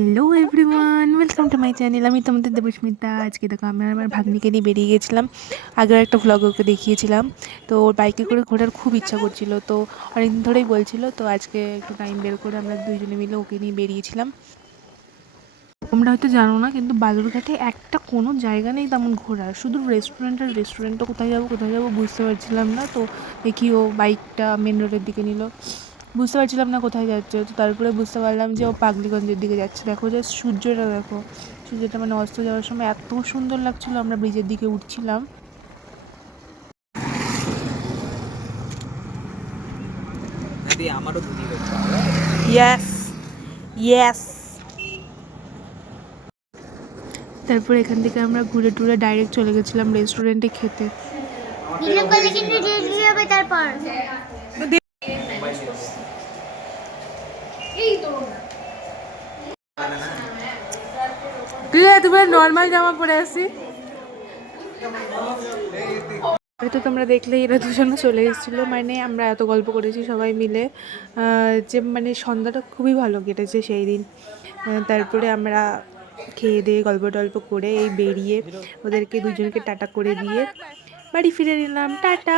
Hello everyone, welcome to my channel. আমি তোমাদের দেবস্মিতা। আজকে দেখো আমি আর আমার ভাগ্নিকে নিয়ে বেরিয়ে গেছিলাম। আগের একটা ভ্লগ ওকে দেখিয়েছিলাম। তো ওর বাইকে করে ঘোরার খুব ইচ্ছা করছিল, তো অনেকদিন ধরেই বলছিল। তো আজকে একটু টাইম বের করে আমরা দুইজনে মিলে ওকে নিয়ে বেরিয়েছিলাম। তোমরা হয়তো জানো না, কিন্তু বালুরঘাটে একটা কোনো জায়গা নেই তেমন ঘোরার, শুধু রেস্টুরেন্ট আর রেস্টুরেন্ট। তো কোথায় যাবো বুঝতে পারছিলাম না। তো দেখি ও বাইকটা মেন রোডের দিকে নিল, বুঝতে পারছিলাম না কোথায় যাচ্ছে। তো তারপরে বুঝতে পারলাম যে ও পাগলিগঞ্জের দিকে যাচ্ছে। দেখো জাস্ট সূর্যটা দেখো, সূর্যটা মানে অস্ত যাওয়ার সময় এত সুন্দর লাগছিলো। আমরা ব্রিজের দিকে উঠছিলাম। Yes, yes. তারপর এখান থেকে আমরা ঘুরে টুরে ডাইরেক্ট চলে গেছিলাম রেস্টুরেন্টে খেতে। ভিডিও কলে কিন্তু ডিলিট হবে তারপর। তুমি নর্মাল জামা পরে আসি। হয়তো তোমরা দেখলে এরা দুজনে চলে এসেছিলো, মানে আমরা এত গল্প করেছি সবাই মিলে যে মানে সন্ধ্যাটা খুবই ভালো কেটেছে সেই দিন। তারপরে আমরা খেয়ে দিয়ে গল্প টল্প করে এই বেরিয়ে ওদেরকে দুজনকে টাটা করে দিয়ে বাড়ি ফিরে নিলাম। টাটা।